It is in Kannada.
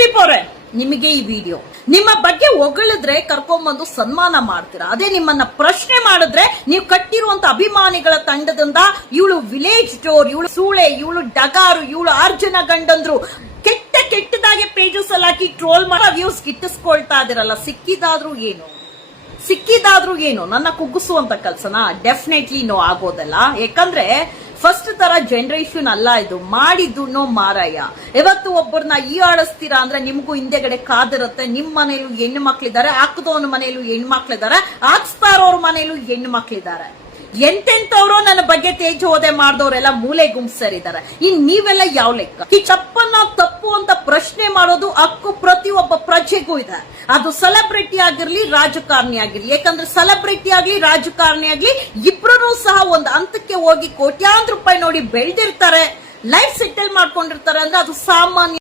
ಸುದೀಪ್ ನಿಮಗೆ ಈ ವಿಡಿಯೋ. ನಿಮ್ಮ ಬಗ್ಗೆ ಹೊಗಳಿದ್ರೆ ಕರ್ಕೊಂಬಂದು ಸನ್ಮಾನ ಮಾಡ್ತೀರಾ? ಅದೇ ನಿಮ್ಮನ್ನ ಪ್ರಶ್ನೆ ಮಾಡಿದ್ರೆ ನೀವು ಕಟ್ಟಿರುವಂತ ಅಭಿಮಾನಿಗಳ ತಂಡದಿಂದ ಇವಳು ವಿಲೇಜ್ ಸ್ಟೋರ್ ಇವಳು ಸೂಳೆ, ಇವಳು ಡಗಾರು, ಇವಳು ಅರ್ಜುನ ಗಂಡಂದ್ರು ಕೆಟ್ಟ ಕೆಟ್ಟದಾಗೆ ಪೇಜಸ್ ಅಲ್ಲಿ ಹಾಕಿ ಟ್ರೋಲ್ ಮಾಡೋ ವ್ಯೂಸ್ ಗಿಟ್ಟಿಸ್ಕೊಳ್ತಾ ಇದಿರಲ್ಲ ಸಿಕ್ಕಿದಾದ್ರೂ ಏನು? ಸಿಕ್ಕಿದಾದ್ರೂ ಏನು? ನನ್ನ ಕುಗ್ಗಿಸುವಂತ ಕೆಲಸನ? ಡೆಫಿನೆಟ್ಲಿ ನೋ ಆಗೋದಲ್ಲ. ಯಾಕಂದ್ರೆ ಫಸ್ಟ್ ತರ ಜನರೇಷನ್ ಅಲ್ಲ ಇದು. ಮಾಡಿದ್ದು ನೋ ಮಾರಾಯ ಇವತ್ತು ಒಬ್ಬರನ್ನ ಈ ಆಡಿಸ್ತೀರಾ ಅಂದ್ರೆ ನಿಮಗೂ ಹಿಂದೆಗಡೆ ಕಾದಿರುತ್ತೆ. ನಿಮ್ ಮನೇಲೂ ಹೆಣ್ಣು ಮಕ್ಳಿದ್ದಾರೆ, ಹಾಕದವನ ಮನೇಲೂ ಹೆಣ್ಣು ಮಕ್ಳಿದ್ದಾರೆ, ಹಾಕ್ಸ್ತಾ ಇರೋರ್ ಮನೇಲೂ ಹೆಣ್ಣು ಮಕ್ಳಿದ್ದಾರೆ. ಎಂತೆಂತವ್ರು ನನ್ನ ಬಗ್ಗೆ ತೇಜೋದೆ ಮಾಡ್ದವ್ರೆಲ್ಲ ಮೂಲೆ ಗುಂಪ್ಸರಿದ್ದಾರೆ. ಇನ್ ನೀವೆಲ್ಲ ಯಾವ ಲೆಕ್ಕ? ಈ ಚಪ್ಪನ್ನ ತಪ್ಪು ಅಂತ ಹಕ್ಕು ಪ್ರತಿಯೊಬ್ಬ ಪ್ರಜೆಗೂ ಇದೆ. ಅದು ಸೆಲೆಬ್ರಿಟಿ ಆಗಿರ್ಲಿ, ರಾಜಕಾರಣಿ ಆಗಿರ್ಲಿ. ಯಾಕಂದ್ರೆ ಸೆಲೆಬ್ರಿಟಿ ಆಗ್ಲಿ, ರಾಜಕಾರಣಿ ಆಗ್ಲಿ ಇಬ್ರು ಸಹ ಒಂದು ಹಂತಕ್ಕೆ ಹೋಗಿ ಕೋಟ್ಯಾಂತರ ರೂಪಾಯಿ ನೋಡಿ ಬೆಳೆದಿರ್ತಾರೆ. ಲೈಫ್ ಸೆಟಲ್ ಮಾಡ್ಕೊಂಡಿರ್ತಾರೆ ಅಂದ್ರೆ ಅದು ಸಾಮಾನ್ಯ